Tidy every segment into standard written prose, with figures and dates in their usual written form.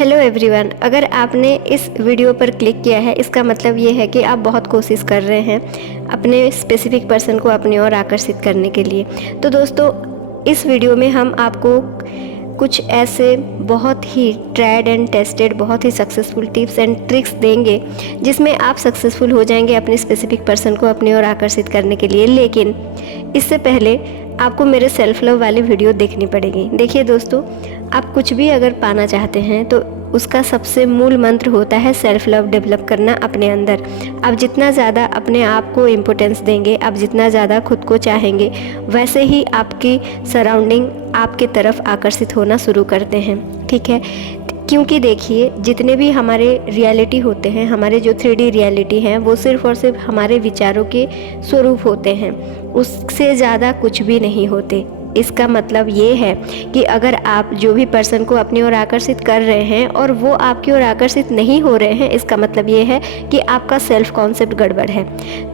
Hello everyone, अगर आपने इस वीडियो पर क्लिक किया है इसका मतलब ये है कि आप बहुत कोशिश कर रहे हैं अपने स्पेसिफिक पर्सन को अपनी ओर आकर्षित करने के लिए। तो दोस्तों, इस वीडियो में हम आपको कुछ ऐसे बहुत ही ट्राइड एंड टेस्टेड, बहुत ही सक्सेसफुल टिप्स एंड ट्रिक्स देंगे जिसमें आप सक्सेसफुल हो जाएंगे अपने स्पेसिफिक पर्सन को अपनी ओर आकर्षित करने के लिए। लेकिन इससे पहले आपको मेरे सेल्फ लव वाली वीडियो देखनी पड़ेगी। देखिए दोस्तों, आप कुछ भी अगर पाना चाहते हैं तो उसका सबसे मूल मंत्र होता है सेल्फ लव डेवलप करना अपने अंदर। आप जितना ज़्यादा अपने आप को इम्पोर्टेंस देंगे, आप जितना ज़्यादा खुद को चाहेंगे, वैसे ही आपकी सराउंडिंग आपके तरफ आकर्षित होना शुरू करते हैं। ठीक है, क्योंकि देखिए, जितने भी हमारे रियलिटी होते हैं, हमारे जो 3D रियलिटी हैं, वो सिर्फ़ और सिर्फ हमारे विचारों के स्वरूप होते हैं, उससे ज़्यादा कुछ भी नहीं होते। इसका मतलब ये है कि अगर आप जो भी पर्सन को अपनी ओर आकर्षित कर रहे हैं और वो आपकी ओर आकर्षित नहीं हो रहे हैं, इसका मतलब ये है कि आपका सेल्फ कॉन्सेप्ट गड़बड़ है।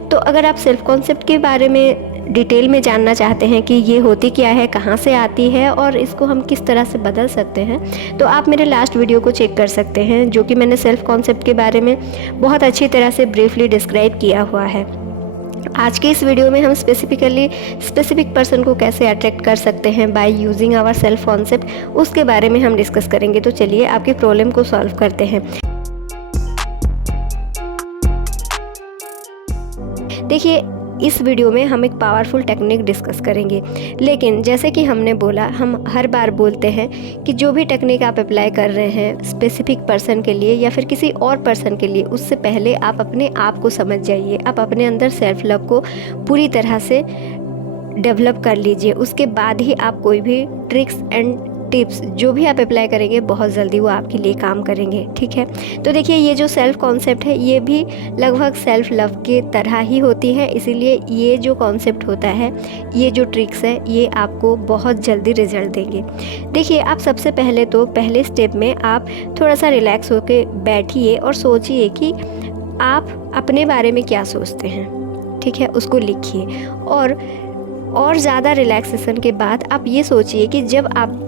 तो अगर आप सेल्फ कॉन्सेप्ट के बारे में डिटेल में जानना चाहते हैं कि ये होती क्या है, कहाँ से आती है और इसको हम किस तरह से बदल सकते हैं, तो आप मेरे लास्ट वीडियो को चेक कर सकते हैं, जो कि मैंने सेल्फ कॉन्सेप्ट के बारे में बहुत अच्छी तरह से ब्रीफली डिस्क्राइब किया हुआ है। आज के इस वीडियो में हम स्पेसिफिक पर्सन को कैसे अट्रैक्ट कर सकते हैं by using our self concept, उसके बारे में हम डिस्कस करेंगे। तो चलिए आपकी प्रॉब्लम को सॉल्व करते हैं। देखिए, इस वीडियो में हम एक पावरफुल टेक्निक डिस्कस करेंगे, लेकिन जैसे कि हमने बोला, हम हर बार बोलते हैं कि जो भी टेक्निक आप अप्लाई कर रहे हैं स्पेसिफिक पर्सन के लिए या फिर किसी और पर्सन के लिए, उससे पहले आप अपने आप को समझ जाइए। आप अपने अंदर सेल्फ लव को पूरी तरह से डेवलप कर लीजिए। उसके बाद ही आप कोई भी ट्रिक्स एंड टिप्स जो भी आप अप्लाई करेंगे, बहुत जल्दी वो आपके लिए काम करेंगे। ठीक है, तो देखिए, ये जो सेल्फ कॉन्सेप्ट है ये भी लगभग सेल्फ लव के तरह ही होती है, इसीलिए ये जो कॉन्सेप्ट होता है, ये जो ट्रिक्स है, ये आपको बहुत जल्दी रिजल्ट देंगे। देखिए, आप सबसे पहले तो पहले स्टेप में आप थोड़ा सा रिलैक्स होकर बैठिए और सोचिए कि आप अपने बारे में क्या सोचते हैं। ठीक है, उसको लिखिए और ज़्यादा रिलैक्सेशन के बाद आप ये सोचिए कि जब आप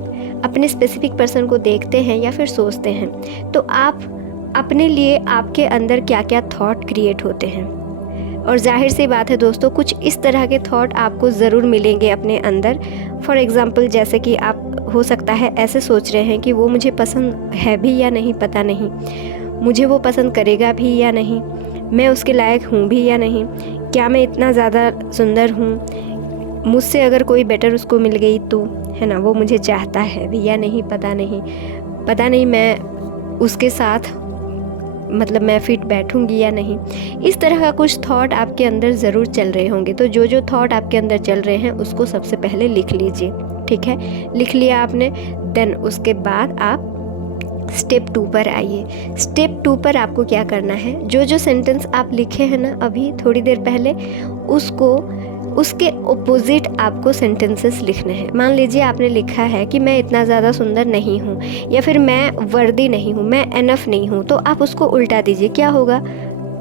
अपने स्पेसिफिक पर्सन को देखते हैं या फिर सोचते हैं, तो आप अपने लिए आपके अंदर क्या क्या थॉट क्रिएट होते हैं। और जाहिर सी बात है दोस्तों, कुछ इस तरह के थॉट आपको ज़रूर मिलेंगे अपने अंदर। फॉर एग्ज़ाम्पल, जैसे कि आप हो सकता है ऐसे सोच रहे हैं कि वो मुझे पसंद है भी या नहीं पता नहीं, मुझे वो पसंद करेगा भी या नहीं, मैं उसके लायक हूँ भी या नहीं, क्या मैं इतना ज़्यादा सुंदर हूँ, मुझसे अगर कोई बेटर उसको मिल गई तो, है ना, वो मुझे चाहता है भी या नहीं पता नहीं, मैं उसके साथ मतलब मैं फिट बैठूंगी या नहीं। इस तरह का कुछ थॉट आपके अंदर ज़रूर चल रहे होंगे। तो जो थॉट आपके अंदर चल रहे हैं उसको सबसे पहले लिख लीजिए। ठीक है, लिख लिया आपने, देन उसके बाद आप स्टेप 2 पर आइए। स्टेप 2 पर आपको क्या करना है, जो सेंटेंस आप लिखे हैं ना अभी थोड़ी देर पहले, उसके ओपोजिट आपको सेंटेंसेस लिखने हैं। मान लीजिए आपने लिखा है कि मैं इतना ज़्यादा सुंदर नहीं हूँ, या फिर मैं वर्दी नहीं हूँ, मैं एनफ नहीं हूँ, तो आप उसको उल्टा दीजिए। क्या होगा,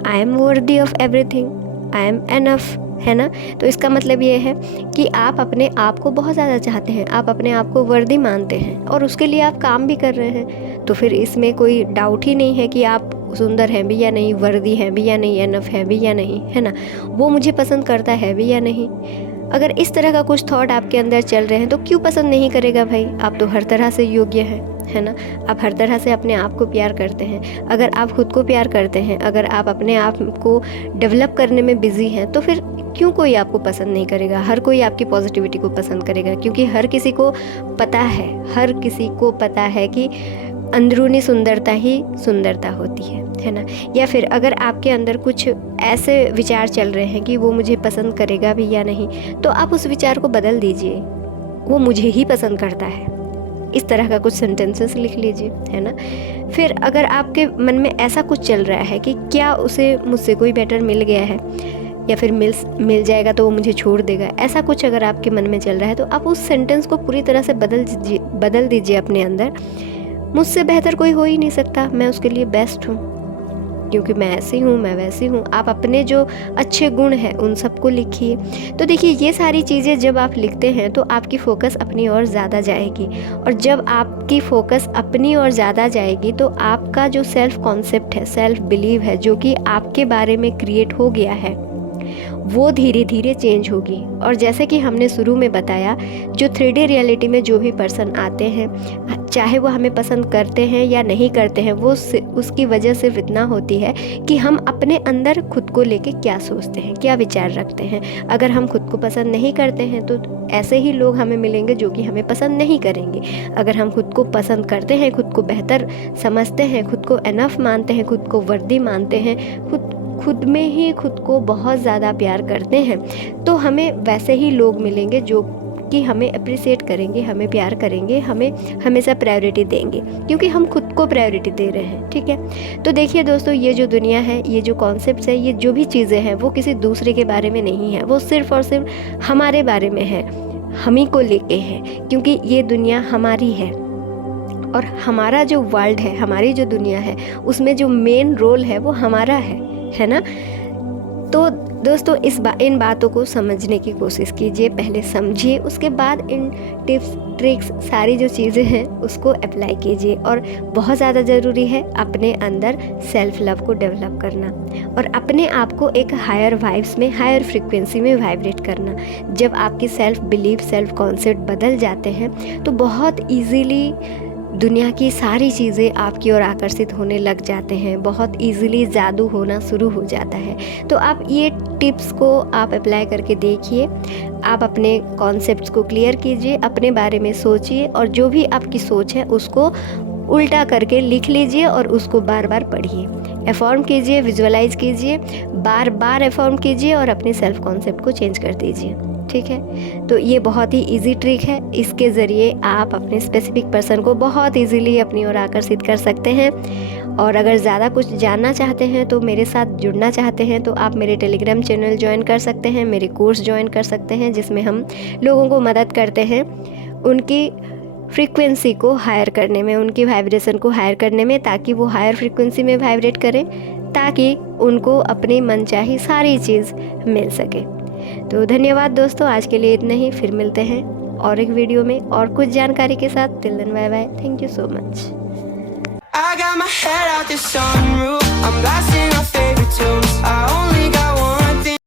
I am worthy of everything, I am enough, है ना। तो इसका मतलब ये है कि आप अपने आप को बहुत ज़्यादा चाहते हैं, आप अपने आप को वर्दी मानते हैं और उसके लिए आप काम भी कर रहे हैं। तो फिर इसमें कोई डाउट ही नहीं है कि आप सुंदर हैं भी या नहीं, वर्दी हैं भी या नहीं, एनफ है भी या नहीं, है ना, वो मुझे पसंद करता है भी या नहीं। अगर इस तरह का कुछ थॉट आपके अंदर चल रहे हैं तो क्यों पसंद नहीं करेगा भाई, आप तो हर तरह से योग्य हैं, है ना। आप हर तरह से अपने आप को प्यार करते हैं। अगर आप खुद को प्यार करते हैं, अगर आप अपने आप को डेवलप करने में बिजी हैं, तो फिर क्यों कोई आपको पसंद नहीं करेगा। हर कोई आपकी पॉजिटिविटी को पसंद करेगा, क्योंकि हर किसी को पता है कि अंदरूनी सुंदरता ही सुंदरता होती है ना। या फिर अगर आपके अंदर कुछ ऐसे विचार चल रहे हैं कि वो मुझे पसंद करेगा भी या नहीं, तो आप उस विचार को बदल दीजिए, वो मुझे ही पसंद करता है। इस तरह का कुछ सेंटेंसेस लिख लीजिए, है ना। फिर अगर आपके मन में ऐसा कुछ चल रहा है कि क्या उसे मुझसे कोई बेटर मिल गया है, या फिर मिल जाएगा तो वो मुझे छोड़ देगा, ऐसा कुछ अगर आपके मन में चल रहा है, तो आप उस सेंटेंस को पूरी तरह से बदल दीजिए अपने अंदर। मुझसे बेहतर कोई हो ही नहीं सकता, मैं उसके लिए बेस्ट हूँ, क्योंकि मैं ऐसी हूँ, मैं वैसी हूँ। आप अपने जो अच्छे गुण हैं उन सबको लिखिए। तो देखिए ये सारी चीज़ें जब आप लिखते हैं तो आपकी फ़ोकस अपनी ओर ज़्यादा जाएगी, और जब आपकी फ़ोकस अपनी ओर ज़्यादा जाएगी तो आपका जो सेल्फ कॉन्सेप्ट है, सेल्फ बिलीव है, जो कि आपके बारे में क्रिएट हो गया है, वो धीरे धीरे चेंज होगी। और जैसे कि हमने शुरू में बताया, जो 3D रियलिटी में जो भी पर्सन आते हैं, चाहे वो हमें पसंद करते हैं या नहीं करते हैं, वो उसकी वजह सिर्फ इतना होती है कि हम अपने अंदर खुद को लेके क्या सोचते हैं, क्या विचार रखते हैं। अगर हम खुद को पसंद नहीं करते हैं तो ऐसे ही लोग हमें मिलेंगे जो कि हमें पसंद नहीं करेंगे। अगर हम खुद को पसंद करते हैं, खुद को बेहतर समझते हैं, खुद को एनफ मानते हैं, खुद को वर्दी मानते हैं, खुद में ही खुद को बहुत ज़्यादा प्यार करते हैं, तो हमें वैसे ही लोग मिलेंगे जो कि हमें अप्रिशिएट करेंगे, हमें प्यार करेंगे, हमें हमेशा प्रायोरिटी देंगे, क्योंकि हम खुद को प्रायोरिटी दे रहे हैं। ठीक है, तो देखिए दोस्तों, ये जो दुनिया है, ये जो कॉन्सेप्ट्स है, ये जो भी चीज़ें हैं, वो किसी दूसरे के बारे में नहीं है, वो सिर्फ़ और सिर्फ हमारे बारे में है, हम ही को लेके है, क्योंकि ये दुनिया हमारी है। और हमारा जो वर्ल्ड है, हमारी जो दुनिया है, उसमें जो मेन रोल है वो हमारा है ना। तो दोस्तों इन बातों को समझने की कोशिश कीजिए, पहले समझिए, उसके बाद इन टिप्स ट्रिक्स सारी जो चीज़ें हैं उसको अप्लाई कीजिए। और बहुत ज़्यादा ज़रूरी है अपने अंदर सेल्फ लव को डेवलप करना और अपने आप को एक हायर वाइब्स में, हायर फ्रिक्वेंसी में वाइब्रेट करना। जब आपकी सेल्फ बिलीव, सेल्फ कॉन्सेप्ट बदल जाते हैं तो बहुत ईजीली दुनिया की सारी चीज़ें आपकी ओर आकर्षित होने लग जाते हैं, बहुत इजीली जादू होना शुरू हो जाता है। तो आप ये टिप्स को आप अप्लाई करके देखिए, आप अपने कॉन्सेप्ट्स को क्लियर कीजिए, अपने बारे में सोचिए, और जो भी आपकी सोच है उसको उल्टा करके लिख लीजिए और उसको बार बार पढ़िए, अफर्म कीजिए, विजुअलाइज कीजिए, बार बार अफर्म कीजिए और अपने सेल्फ कॉन्सेप्ट को चेंज कर दीजिए। ठीक है, तो ये बहुत ही इजी ट्रिक है, इसके ज़रिए आप अपने स्पेसिफिक पर्सन को बहुत इजीली अपनी ओर आकर्षित कर सकते हैं। और अगर ज़्यादा कुछ जानना चाहते हैं, तो मेरे साथ जुड़ना चाहते हैं, तो आप मेरे टेलीग्राम चैनल ज्वाइन कर सकते हैं, मेरे कोर्स ज्वाइन कर सकते हैं, जिसमें हम लोगों को मदद करते हैं उनकी फ्रीक्वेंसी को हायर करने में, उनकी वाइब्रेशन को हायर करने में, ताकि वो हायर फ्रीक्वेंसी में वाइब्रेट करें, ताकि उनको अपनी मनचाही सारी चीज़ मिल सके। तो धन्यवाद दोस्तों, आज के लिए इतना ही। फिर मिलते हैं और एक वीडियो में और कुछ जानकारी के साथ। Till then bye bye, thank you so much. I got my head out the sunroof, I'm blasting our favorite tunes.